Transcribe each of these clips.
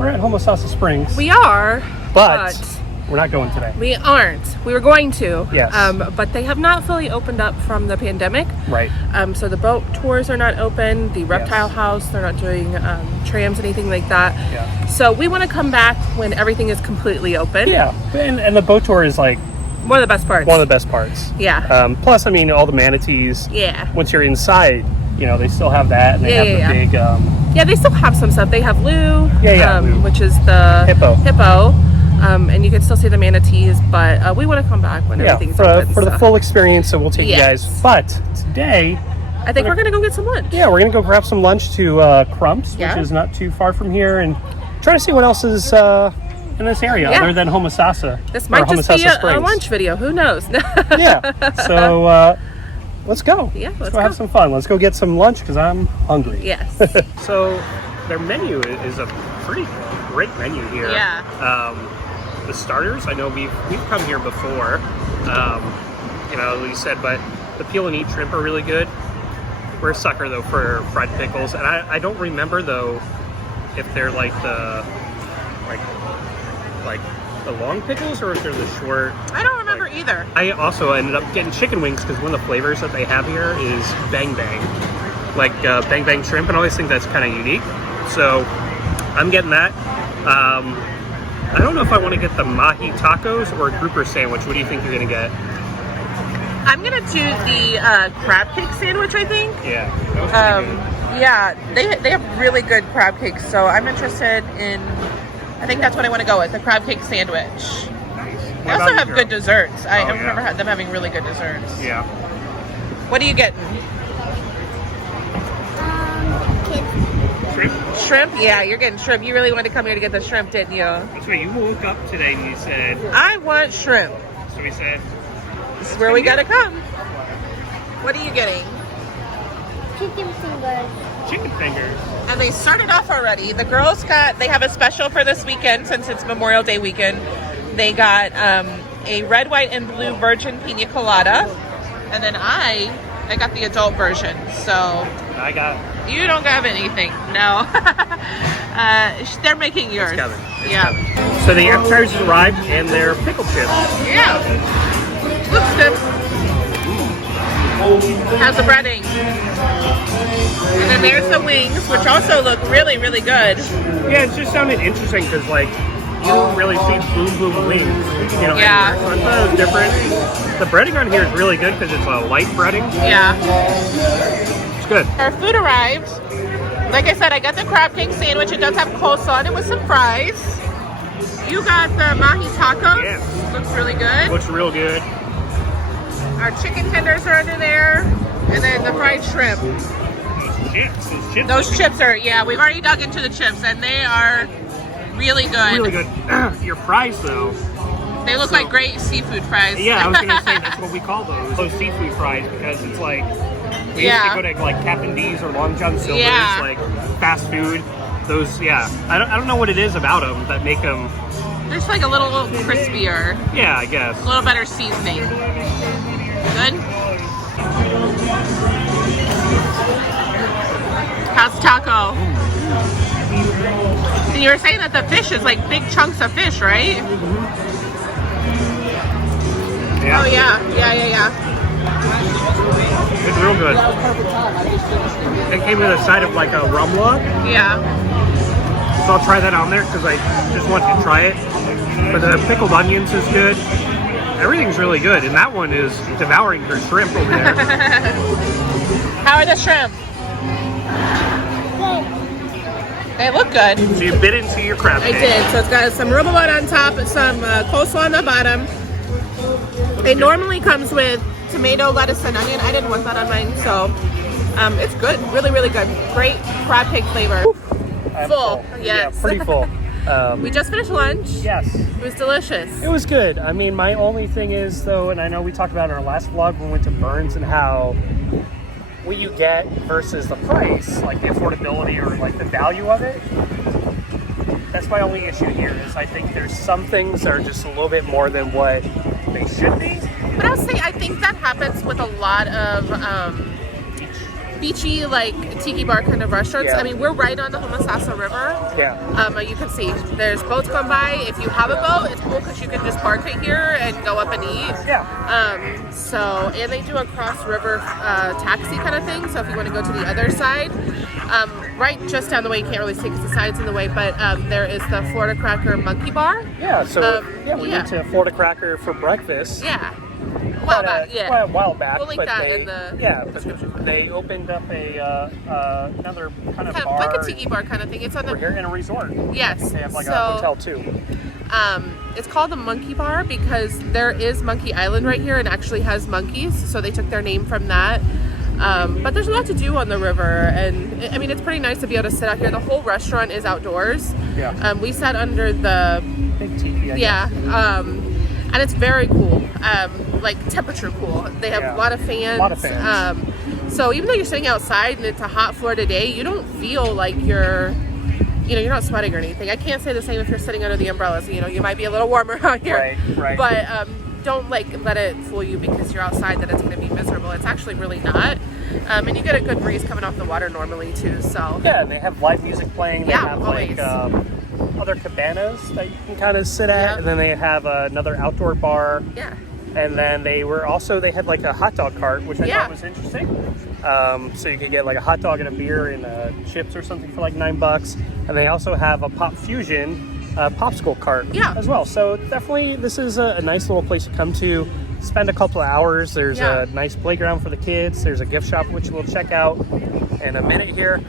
We're at Homosassa Springs. We are, but we're not going today. We aren't. We were going to. Yes. But they have not fully opened up from the pandemic. Right. So the boat tours are not open. The reptile house, they're not doing trams, anything like that. Yeah. So we want to come back when everything is completely open. Yeah. And the boat tour is like one of the best parts. One of the best parts. Yeah. Plus, I mean, all the manatees. Yeah. Once you're inside, you know, they still have that, and they have the big. Yeah, they still have some stuff. They have Lou. Lou. Which is the hippo. And you can still see the manatees, but we want to come back when everything's open. For the full experience, so we'll take you guys. But today, I think we're going to go get some lunch. Yeah, we're going to go grab some lunch to Crumps, which is not too far from here, and try to see what else is in this area other than Homosassa. This might just be a lunch video. Who knows? Yeah. So let's go. Yeah, let's go have some fun. Let's go get some lunch because I'm hungry. Yes. So their menu is a pretty great menu here. Yeah. The starters, I know we've come here before, you know, you said, but the peel and eat shrimp are really good. We're a sucker though for fried pickles, and I don't remember though if they're like the the long pickles or if they're the short. I don't remember either. I also ended up getting chicken wings because one of the flavors that they have here is bang bang, like bang bang shrimp, and I always think that's kind of unique. So I'm getting that. I don't know if I want to get the mahi tacos or a grouper sandwich. What do you think you're gonna get? I'm gonna do the crab cake sandwich, I think. Yeah. Yeah, they have really good crab cakes, so I'm interested in. I think that's what I want to go with, the crab cake sandwich. Nice. They also have good desserts. I remember them having really good desserts. Yeah. What are you getting? Shrimp? Shrimp? Yeah, you're getting shrimp. You really wanted to come here to get the shrimp, didn't you? That's right. You woke up today and you said, I want shrimp. So we said, this is where we gotta come. What are you getting? Chicken fingers. Chicken fingers. And they started off already. The girls they have a special for this weekend since it's Memorial Day weekend. They got a red, white, and blue virgin pina colada. And then I got the adult version. So you don't have anything. No. They're making yours. It's coming. So the appetizers arrived and they're pickle chips. Yeah. Looks good. How's the breading? And then there's the wings, which also look really, really good. Yeah, it just sounded interesting because, like, you don't really see boom boom wings. You know, yeah. So I thought it was different. The breading on here is really good because it's a light breading. Yeah. It's good. Our food arrived. Like I said, I got the crab cake sandwich. It does have coleslaw in it with some fries. You got the mahi tacos. Yeah. Looks really good. Looks real good. Our chicken tenders are under there. And then the fried shrimp. Those chips are, we've already dug into the chips and they are really good. Really good. Your fries, though. They look like great seafood fries. Yeah, I was going to say, that's what we call those seafood fries, because it's like, we used to go to like Captain D's or Long John Silver's, like fast food. Those, I don't know what it is about them that make them. They're just like a little crispier. Yeah, I guess. A little better seasoning. Good? How's the taco? And you were saying that the fish is like big chunks of fish, right? Yeah. Oh yeah. It's real good. It came to the side of like a rum log. Yeah. So I'll try that on there because I just want to try it. But the pickled onions is good. Everything's really good, and that one is devouring her shrimp over there. How are the shrimp? They look good. So you bit into your crab cake. I did. So it's got some rhubarb on top, some coleslaw on the bottom. It normally comes with tomato, lettuce, and onion. I didn't want that on mine, so it's good. Really, really good. Great crab cake flavor. Full. Yes. Yeah, pretty full. We just finished lunch. Yes. It was delicious. It was good. I mean, my only thing is, though, and I know we talked about in our last vlog when we went to Burns and how what you get versus the price, like the affordability or like the value of it. That's my only issue here is I think there's some things that are just a little bit more than what they should be. But I'll say I think that happens with a lot of beachy, like tiki bar kind of restaurants. Yeah. I mean, we're right on the Homosassa River. Yeah. You can see there's boats going by. If you have a boat, it's cool because you can just park it here and go up and eat. Yeah. And they do a cross river taxi kind of thing. So if you want to go to the other side, right just down the way, you can't really see because the side's in the way, but there is the Florida Cracker Monkey Bar. Yeah. So we went to Florida Cracker for breakfast. Yeah. A while back. We'll link but that they, in the description. But they opened up another kind of bar, like a tiki bar kind of thing. It's on the here in a resort. Yes. They have like a hotel too. It's called the Monkey Bar because there is Monkey Island right here and actually has monkeys, so they took their name from that. But there's a lot to do on the river, and I mean it's pretty nice to be able to sit out here. The whole restaurant is outdoors. Yeah. We sat under the big tiki. I guess. And it's very cool, like temperature cool. They have a lot of fans. A lot of fans. So even though you're sitting outside and it's a hot Florida day, you don't feel like you're not sweating or anything. I can't say the same if you're sitting under the umbrellas. You might be a little warmer out here. Right. But don't let it fool you because you're outside that it's going to be miserable. It's actually really not. And you get a good breeze coming off the water normally too. So yeah, and they have live music playing. They have always. Other cabanas that you can kind of sit at, and then they have another outdoor bar. Yeah. And then they had like a hot dog cart, which I thought was interesting. So you could get like a hot dog and a beer and chips or something for like $9. And they also have a Pop Fusion popsicle cart as well. So definitely this is a nice little place to come to. Spend a couple of hours. There's a nice playground for the kids. There's a gift shop, which we'll check out in a minute here.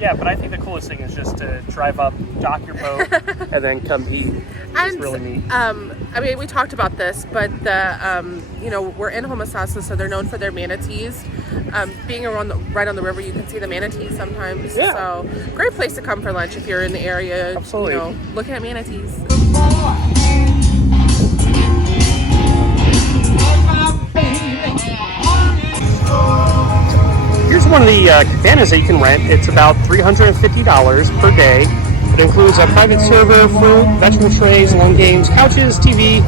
Yeah, but I think the coolest thing is just to drive up, dock your boat, and then come eat. It's really neat. I mean, we talked about this, but we're in Homosassa, so they're known for their manatees. Being right on the river, you can see the manatees sometimes. Yeah. So great place to come for lunch if you're in the area. Absolutely. Looking at manatees. Here's one of the cabanas that you can rent. It's about $350 per day. It includes a private server, food, vegetable trays, lawn games, couches, TV,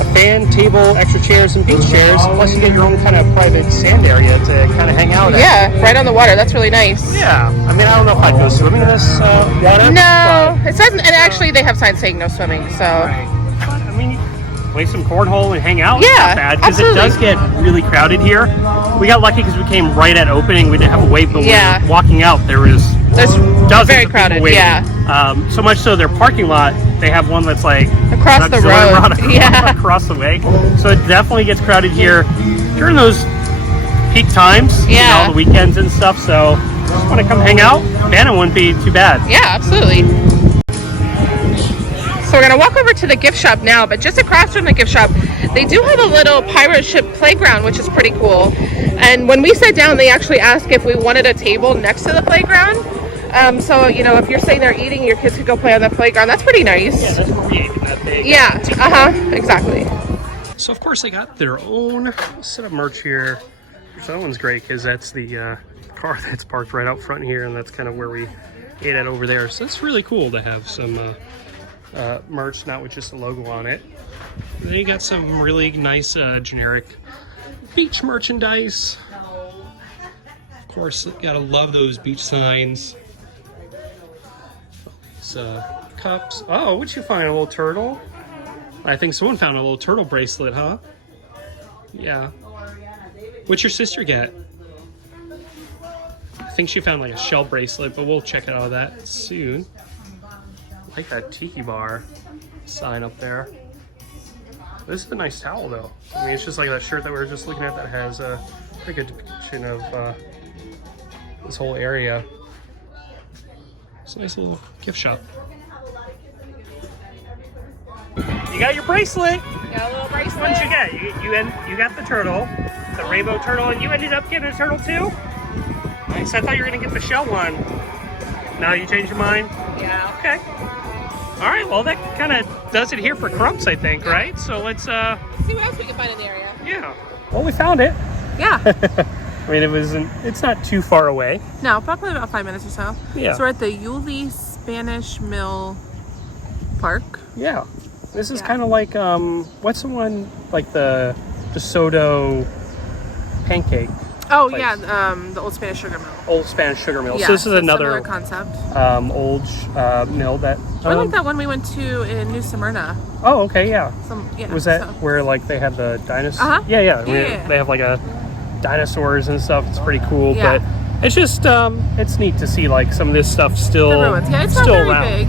a fan, table, extra chairs, and beach chairs. Plus, you get your own kind of private sand area to kind of hang out at. Yeah, right on the water. That's really nice. Yeah. I mean, I don't know if I'd go swimming in this water. No, it says, and actually they have signs saying no swimming. So. Right. But, I mean, play some cornhole and hang out. Yeah, it's not bad because it does get really crowded here. We got lucky because we came right at opening. We didn't have to wait, but when we were walking out, there's dozens very of crowded. people waiting. Yeah. So much so their parking lot, they have one that's like across the road. Across the way. So it definitely gets crowded here during those peak times. Yeah. All the weekends and stuff. So just want to come hang out. Bannon wouldn't be too bad. Yeah, absolutely. So we're going to walk over to the gift shop now, but just across from the gift shop, they do have a little pirate ship playground, which is pretty cool. And when we sat down, they actually asked if we wanted a table next to the playground. So, if you're sitting there eating, your kids could go play on the playground. That's pretty nice. Yeah, that's where we ate in that big. Yeah, exactly. So, of course, they got their own set of merch here. So that one's great because that's the car that's parked right out front here, and that's kind of where we ate at over there. So it's really cool to have some merch, not with just a logo on it. And then you got some really nice generic beach merchandise. Of course, gotta love those beach signs. Cups. Oh, what'd you find? A little turtle? I think someone found a little turtle bracelet, huh? Yeah. What'd your sister get? I think she found like a shell bracelet, but we'll check out all that soon. I like that tiki bar sign up there. This is a nice towel though. I mean, it's just like that shirt that we were just looking at that has a pretty good depiction of this whole area. It's a nice little gift shop. You got your bracelet. Got a little bracelet. What did you get? You got the turtle, the rainbow turtle, and you ended up getting a turtle too? Nice. I thought you were gonna get the shell one. Now you changed your mind? Yeah. Okay. All right. Well, that kind of does it here for Crumps, I think, right? So let's see what else we can find in the area. Yeah. Well, we found it. Yeah. I mean, it's not too far away. No, probably about 5 minutes or so. Yeah. So we're at the Yulee Spanish Mill Park. Yeah. This is kind of like what's the one like the DeSoto pancake? Oh place. yeah, the Old Spanish Sugar Mill. Old Spanish Sugar Mill. Yeah, So this is it's a another similar concept. old mill that. I like that one we went to in New Smyrna. Oh, okay, yeah. Was that where like they have the dinosaurs? Uh-huh. Yeah. Yeah. They have like a dinosaurs and stuff. It's pretty cool, Yeah. but it's just it's neat to see like some of this stuff still The ruins. Yeah, it's not still very around. big.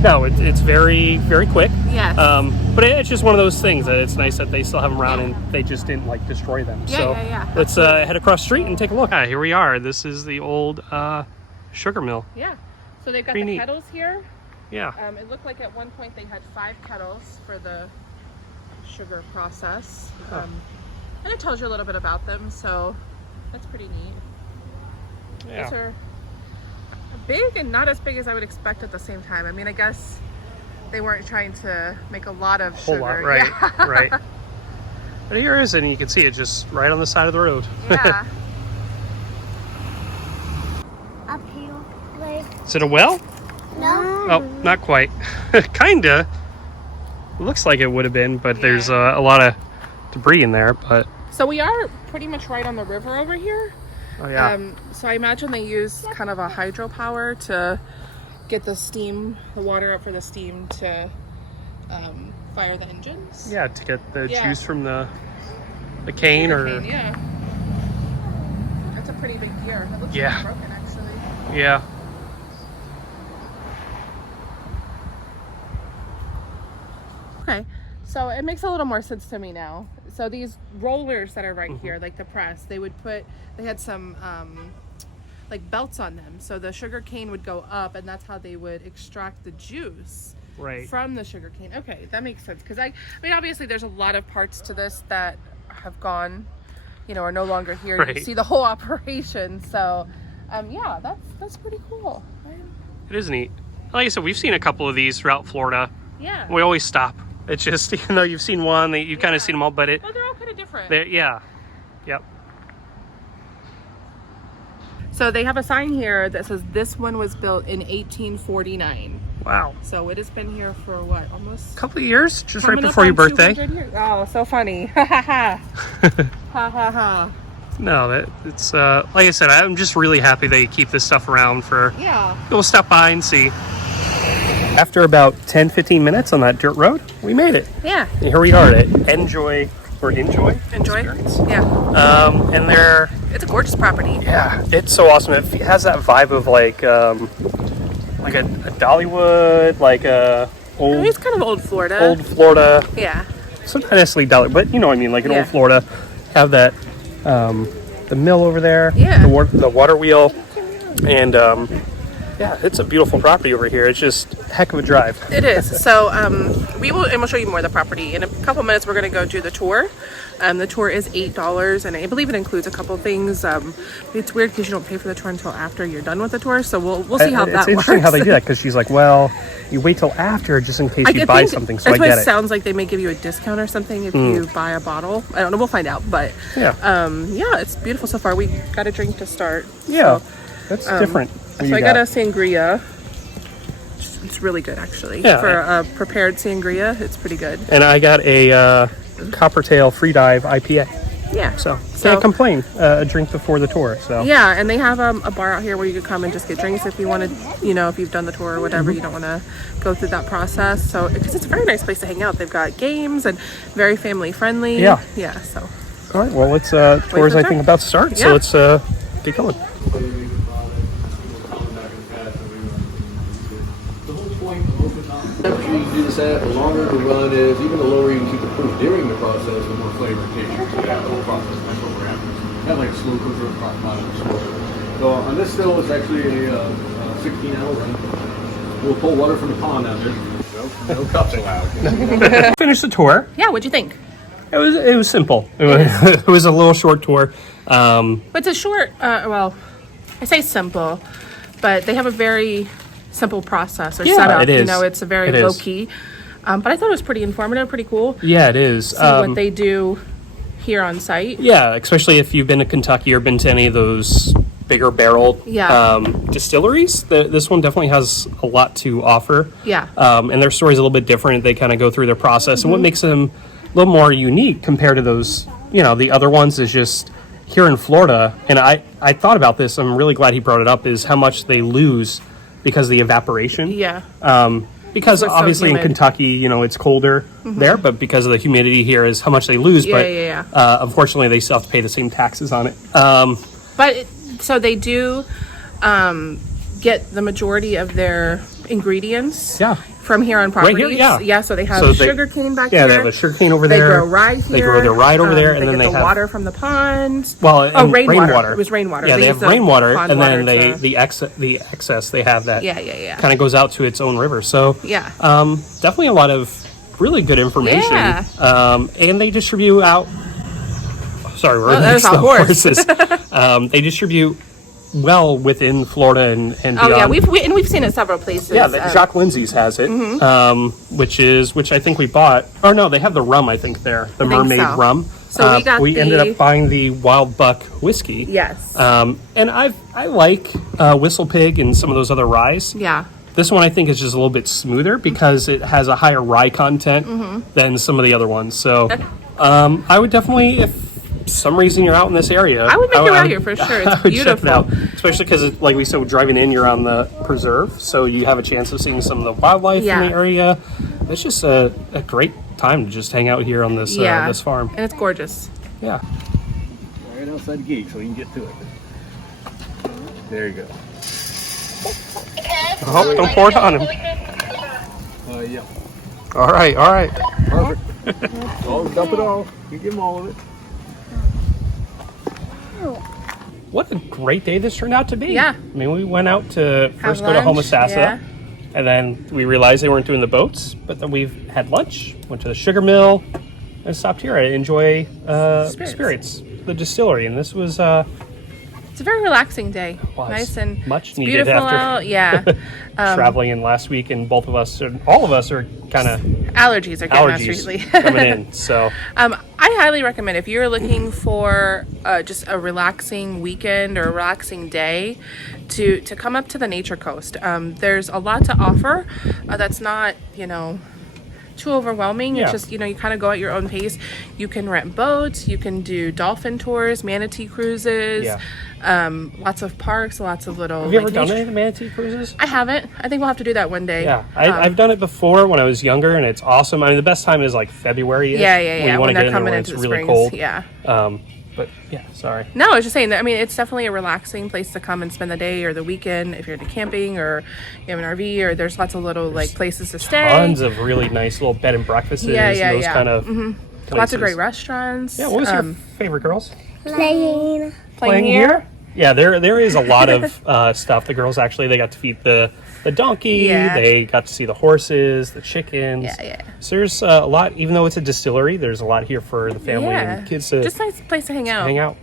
No, it's very, very quick. Yes. But it's just one of those things that it's nice that they still have them around and they just didn't like destroy them. Yeah. Let's head across the street and take a look. Here we are. This is the old sugar mill. Yeah. So they've got Pretty the neat. kettles here. Yeah. It looked like at one point they had 5 kettles for the sugar process. And it tells you a little bit about them, so that's pretty neat. Yeah. These are big and not as big as I would expect at the same time. I mean, I guess they weren't trying to make a lot of sugar. Whole lot, right? Yeah. Right. But here is it, and you can see it just right on the side of the road. Yeah. Uphill, like, Is it a well? no. Oh, not quite. Kinda. Looks like it would have been, but there's a lot of debris in there. But So we are pretty much right on the river over here. oh yeah, So I imagine they use kind of a hydropower to get the steam, the water up for the steam to fire the engines. yeah, to get the Yeah. juice from the cane or Yeah. That's a pretty big gear. It looks Yeah. broken actually. yeah. Okay, so it makes a little more sense to me now. So these rollers that are right here, like the press, they had some like belts on them. So the sugar cane would go up and that's how they would extract the juice Right. from the sugar cane. Okay, that makes sense. Because I mean, obviously there's a lot of parts to this that have gone, are no longer here. Right. You see the whole operation. So yeah, that's pretty cool. It is neat. Like I said, we've seen a couple of these throughout Florida. Yeah. We always stop. It's just, even though you've seen one, you've kind of seen them all, but Well, they're all kind of different. yeah. Yep. So they have a sign here that says this one was built in 1849. Wow. So it has been here for what, almost? A couple of years, just coming right up before your on birthday. 200 years. Oh, so funny. Ha ha ha. Ha ha ha. No, it's like I said, I'm just really happy they keep this stuff around for Yeah. people to stop by and see. After about 10-15 minutes on that dirt road, we made it. Yeah. And here we are at NJOY Spirits. Yeah. And It's a gorgeous property. yeah, it's so awesome. It has that vibe of like a Dollywood, like a old It's kind of old Florida. Florida. Yeah. So not necessarily Dolly, but you know what I mean, like an Yeah. old Florida. Have that the mill over there, Yeah. the water wheel, and yeah, it's a beautiful property over here. It's just a heck of a drive. It is. So and we'll show you more of the property. In a couple minutes, we're going to go do the tour. The tour is $8, and I believe it includes a couple things. It's weird because you don't pay for the tour until after you're done with the tour. So we'll see how that works. It's interesting how they do that, because she's like, well, you wait till after just in case you buy something. So I that's why get it it. sounds like they may give you a discount or something if you buy a bottle. I don't know. We'll find out. But Yeah. yeah, it's beautiful so far. We got a drink to start. Yeah, So, that's different. so I got a sangria. It's really good, actually. Yeah. For a prepared sangria, it's pretty good. And I got a Coppertail Free Dive IPA. Yeah. So can't complain. A drink before the tour. So Yeah, and they have a bar out here where you could come and just get drinks if you wanted, if you've done the tour or whatever, you don't want to go through that process. So, because it's a very nice place to hang out. They've got games and very family friendly. Yeah. Yeah, so. all right. Well, let's tours the I tour. think about to start. So Yeah. let's get going. Temperature you can do this at, the longer the run is, even the lower you can keep the proof during the process, the more flavor and taste you can get out of the whole process. That's what we're after. Kind of like slow cooker or crock pot of the store. So on this still, it's actually a 16-hour run. We'll pull water from the pond out there. No cups allowed. Finish the tour. Yeah, what'd you think? It was simple. It was a little short tour. But it's a short, well, I say simple, but they have a very simple process or Yeah, setup. it is. It's a very It is. low key. But I thought it was pretty informative, pretty cool. Yeah, it is. See what they do here on site. Yeah, especially if you've been to Kentucky or been to any of those bigger barrel distilleries. This one definitely has a lot to offer. Yeah. And their story's a little bit different. They kind of go through their process. And what makes them a little more unique compared to those, the other ones is just here in Florida, and I thought about this, I'm really glad he brought it up, is how much they lose because of the evaporation. Yeah. Because It's so obviously in humid. Kentucky, you know, it's colder there, but because of the humidity here is how much they lose. Yeah, But yeah. unfortunately, they still have to pay the same taxes on it. So they do get the majority of their ingredients Yeah. from here on property. Right here, yeah. So they have So they- sugar cane back Yeah, here. they have a sugar cane over They there. grow rye here. They grow their rye over there, and they then get they the have water from the pond. well, and rainwater. It was rainwater. Yeah, they They have use the rainwater, pond and then water to- the excess they have that Yeah. kind of goes out to its own river. So Yeah. definitely a lot of really good information. Yeah. And they distribute out. Sorry, we're there's next a to horse. horses. They distribute well within Florida and beyond. Oh yeah, we've seen it several places. Yeah, Jacques Lindsay's has it, which I think we bought. Oh no, they have the rum. I think there, the mermaid so. rum. So we ended up buying the Wild Buck whiskey. Yes. And I like Whistle Pig and some of those other ryes. Yeah. This one I think is just a little bit smoother because it has a higher rye content than some of the other ones. So I would definitely, if some reason you're out in this area, I would make it out here for sure. It's I would check it beautiful. out. Especially because, like we said, driving in, you're on the preserve, so you have a chance of seeing some of the wildlife Yeah. in the area. It's just a great time to just hang out here on this this farm. And it's gorgeous. Yeah. Right outside the gate so you can get to it. There you go. Oh, don't pour it on him. Yeah. All right. Perfect. Oh, dump it all. You give them all of it. What a great day this turned out to be. Yeah. I mean, we went out to first go to lunch, Homosassa, yeah. and then we realized they weren't doing the boats, but then we've had lunch, went to the sugar mill, and stopped here at NJOY Spirits, the distillery. And this was It's a very relaxing day. was Nice and much it's needed beautiful after out. Yeah. traveling in last week, and both of us, all of us, are kind of Allergies are getting us allergies recently. coming in. So I highly recommend if you're looking for just a relaxing weekend or a relaxing day to come up to the Nature Coast. There's a lot to offer that's not, too overwhelming. Yeah. It's just, you kind of go at your own pace. You can rent boats, you can do dolphin tours, manatee cruises, Yeah. lots of parks, lots of little. have you ever like, done nature- any of the manatee cruises? I haven't. I think we'll have to do that one day. Yeah, I've done it before when I was younger, and it's awesome. I mean, the best time is like February. Yeah. When When you they're want to get in there coming when into it's the really springs. cold. Yeah. But yeah, sorry. No, I was just saying that. I mean, it's definitely a relaxing place to come and spend the day or the weekend if you're into camping or you have an RV or there's lots of little places to stay. Tons of really nice little bed and breakfasts Yeah, and those kind of Lots of places. great restaurants. Yeah, what was your favorite, girls? Playing. Playing here? Yeah, there is a lot of stuff. The girls actually, they got to feed the donkey. Yeah. They got to see the horses, the chickens. Yeah. So there's a lot, even though it's a distillery, there's a lot here for the family and kids to just a nice place to hang out. hang out.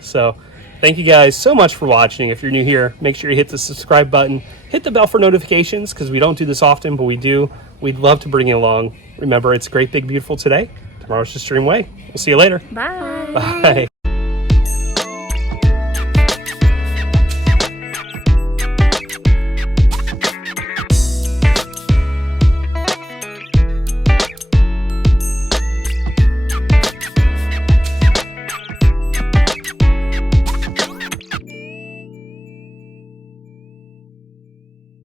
So thank you guys so much for watching. If you're new here, make sure you hit the subscribe button, hit the bell for notifications, because we don't do this often, but we do. We'd love to bring you along. Remember, it's great, big, beautiful today. Tomorrow's just dream way. We'll see you later. Bye. Bye.